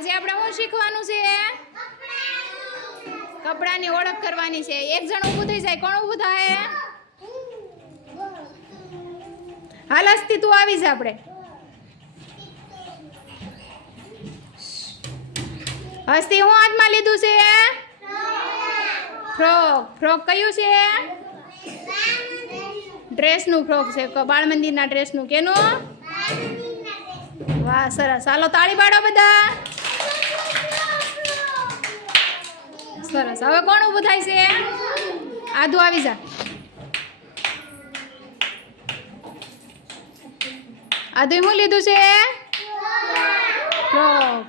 આજે આપણે શું શીખવાનું છે? કપડાની ઓળખ કરવાની છે. એક જણ ઊભું થઈ જાય. કોણ ઊભું થાય? હાલ હસ્તી તું આવી જા. આપણે હસ્તી હું હાથમાં લીધું છે? ફ્રોક. ફ્રોક કયું છે? ડ્રેસનું ફ્રોક છે. બાળ મંદિરના ડ્રેસનું. કેનું? વાહ, સરસ. હાલો તાળી પાડો બધા. સરસ. હવે કોણ ઊભું થાય છે? આધુ આવી જા. આધુ શું લીધું છે? ફ્રોક.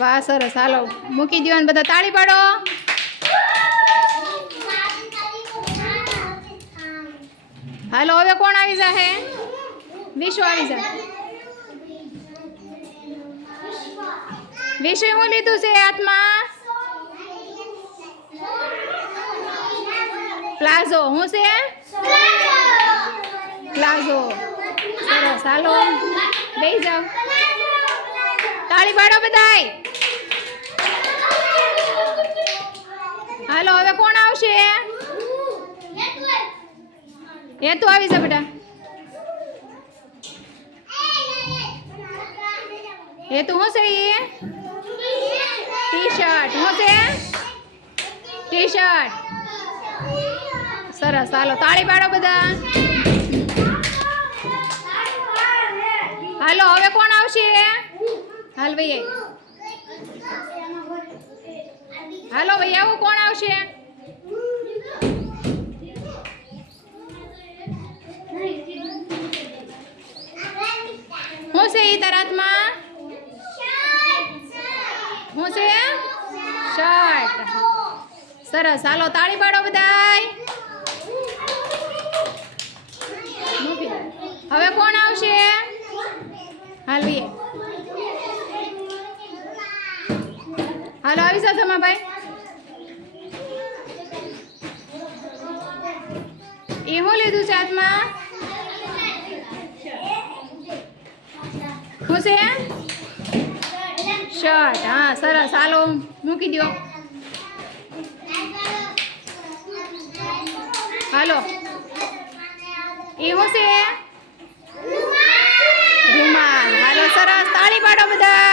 વાહ, સરસ. હાલો મૂકી દો. બધા તાળી પાડો. હાલો હવે કોણ આવી જાહે? વિશુ આવી જા. વિશુ શું લીધું છે હાથમાં? પ્લાઝો. શું છે? પ્લાઝો. સરસ. હાલો બેસી જાઓ. તાળી પાડો બધાય. હાલો હવે કોણ આવશે? એ તો આવી જા બેટા. એ તો શું છે? T shirt. શું છે? T shirt. સરસ. હાલો તાળી પાડો બધા. હાલો હવે કોણ આવશે? હાલ ભાઈ. હાલો ભાઈ આવો. કોણ આવશે? શું છે એ તારા હાથમાં? શું છે? શર્ટ. સરસ. હાલો તાળી પાડો બધાય. હવે કોણ આવશે? હાલ ભાઈ. હાલો આવી જાઓ તમારા ભાઈ. એ શું લીધું છે હાથમાં? શું છે? શર્ટ. હા સરસ. હાલો મૂકી દો. હાલો એ શું છે? રૂમાલ. હાલો સરસ. તાળી પાડો બધા.